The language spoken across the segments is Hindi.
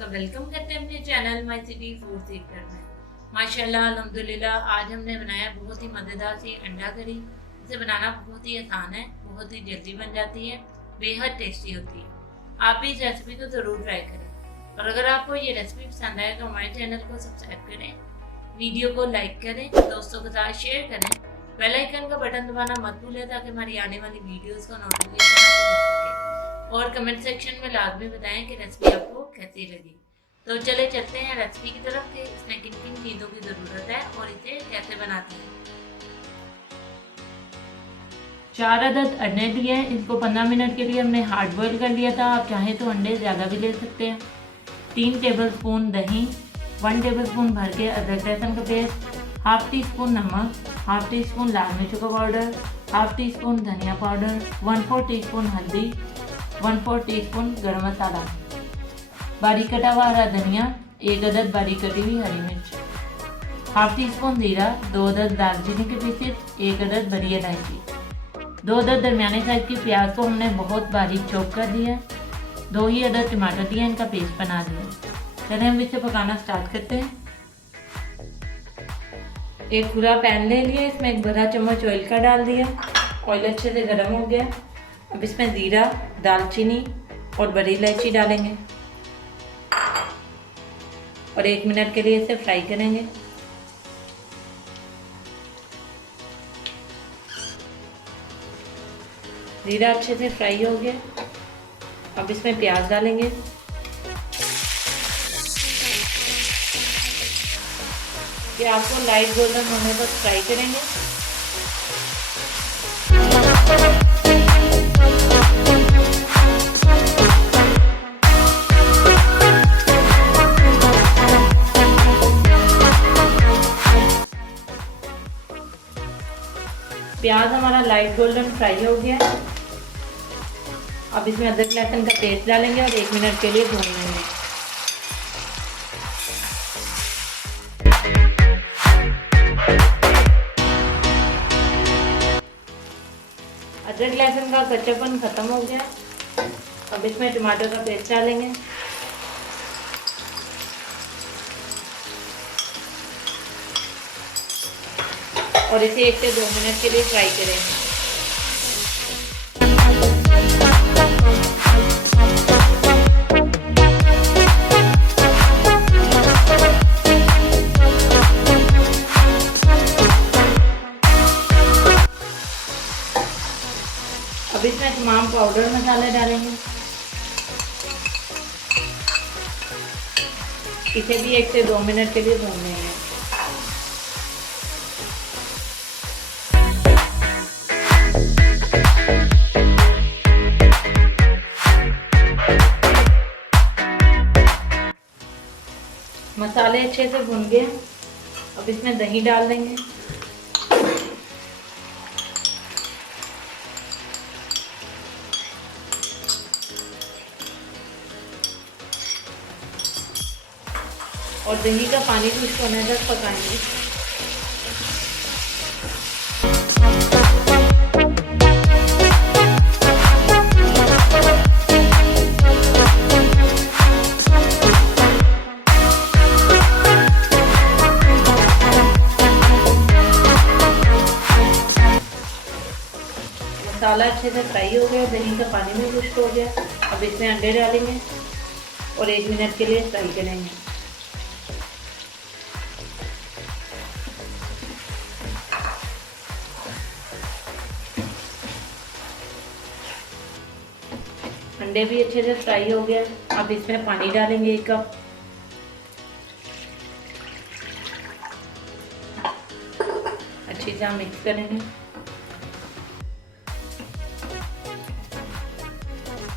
आपका वेलकम करते हैं अपने channel my city food Sikar में। माशाल्लाह अल्हम्दुलिल्लाह आज हमने बनाया बहुत ही मज़ेदार सी अंडा करी। इसे बनाना बहुत ही आसान है, बहुत ही जल्दी बन जाती है, बेहद टेस्टी होती है। आप भी इस रेसिपी को ज़रूर ट्राई करें और अगर आपको ये रेसिपी पसंद आए तो हमारे चैनल को सब्सक्राइब करें, वीडियो को लाइक करें, दोस्तों के साथ शेयर करें, बेल आइकन का बटन दबाना मत भूलें ताकि हमारी आने वाली वीडियोज़ का नोटिफिकेशन आपको मिल सके और कमेंट सेक्शन में लाजमी बताएं कि रेसिपी आपको कैसी लगी। तो चले चलते हैं रेसिपी की तरफ कि इसमें किन किन चीज़ों की ज़रूरत है और इसे कैसे बनाते हैं। 4 अदद अंडे लिए हैं, इसको 15 मिनट के लिए हमने हार्ड बॉईल कर लिया था। आप चाहें तो अंडे ज़्यादा भी ले सकते हैं। 3 टेबलस्पून दही, 1 टेबलस्पून भर के अदरक लहसुन का पेस्ट, हाफ टी स्पून नमक, हाफ टी स्पून लाल मिर्च का पाउडर, हाफ टी स्पून धनिया पाउडर, 1/4 टी स्पून हल्दी, 1/4 टी स्पून गर्म मसाला, बारीक कटा हुआ हरा धनिया, 1 अदद बारीक कटी हुई हरी मिर्च, हाफ टी स्पून जीरा, 2 अदद दालचीनी के पीसेस, 1 अदद बड़ी इलायची, 2 अदद दरमियाने साइज की प्याज को हमने बहुत बारीक चॉप कर दिया, 2 ही अदद टमाटर दिया, इनका पेस्ट बना दिया। चलिए हम इसे पकाना स्टार्ट करते हैं। एक खुला पैन ले लिया, इसमें 1 बड़ा चम्मच ऑयल का डाल दिया। ऑयल अच्छे से गर्म हो गया। अब इसमें जीरा, दालचीनी और बड़ी इलायची डालेंगे और 1 मिनट के लिए इसे फ्राई करेंगे। जीरा अच्छे से फ्राई हो गया। अब इसमें प्याज डालेंगे। प्याज को लाइट गोल्डन होने तक फ्राई करेंगे। प्याज हमारा लाइट गोल्डन फ्राई हो गया। अब इसमें अदरक लहसुन का पेस्ट डालेंगे और 1 मिनट के लिए भून लेंगे। अदरक लहसुन का कच्चापन खत्म हो गया। अब इसमें टमाटर का पेस्ट डालेंगे और इसे 1 से 2 मिनट के लिए फ्राई करेंगे। अब इसमें तमाम पाउडर मसाले डालेंगे। इसे भी 1 से 2 मिनट के लिए भून लेंगे। मसाले अच्छे से भुन गए। अब इसमें दही डाल देंगे। और दही का पानी खुश्क होने तक पकाएंगे। मसाला अच्छे से फ्राई हो गया, दही का पानी भी खुश्क हो गया। अब इसमें अंडे डालेंगे और 1 मिनट के लिए फ्राई करेंगे। अंडे भी अच्छे से फ्राई हो गया। अब इसमें पानी डालेंगे 1 कप। अच्छी से मिक्स करेंगे।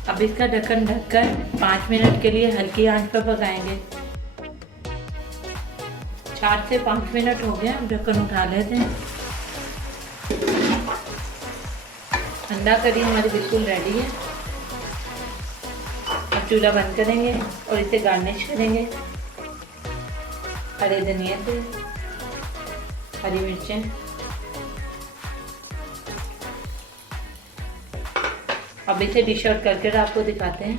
अब इसका ढक्कन ढककर 5 मिनट के लिए हल्की आंच पर पकाएंगे। 4 से 5 मिनट हो गया, ढक्कन उठा लेते हैं। अंडा करी हमारी बिल्कुल रेडी है। अब चूल्हा बंद करेंगे और इसे गार्निश करेंगे हरे धनिया से, हरी मिर्चें। अब इसे डिश आउट करके आपको दिखाते हैं।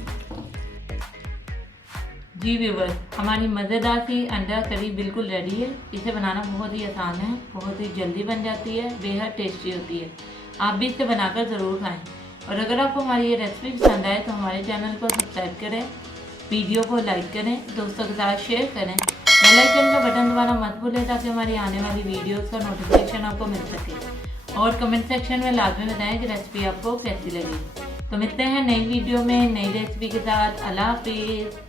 जी व्यूवर्स, हमारी मज़ेदार सी अंडा करी बिल्कुल रेडी है। इसे बनाना बहुत ही आसान है, बहुत ही जल्दी बन जाती है, बेहद टेस्टी होती है। आप भी इसे बनाकर ज़रूर खाएं। और अगर आपको हमारी ये रेसिपी पसंद आए तो हमारे चैनल को सब्सक्राइब करें, वीडियो को लाइक करें, दोस्तों के साथ शेयर करें, बेल आइकन का बटन दबाना मत भूलें ताकि हमारी आने वाली वीडियोज़ का नोटिफिकेशन आपको मिल सके। और कमेंट सेक्शन में लाजमी बताएं कि रेसिपी आपको कैसी लगी। तो मिलते हैं नई वीडियो में नई रेसिपी के साथ। अल्लाह हाफिज़।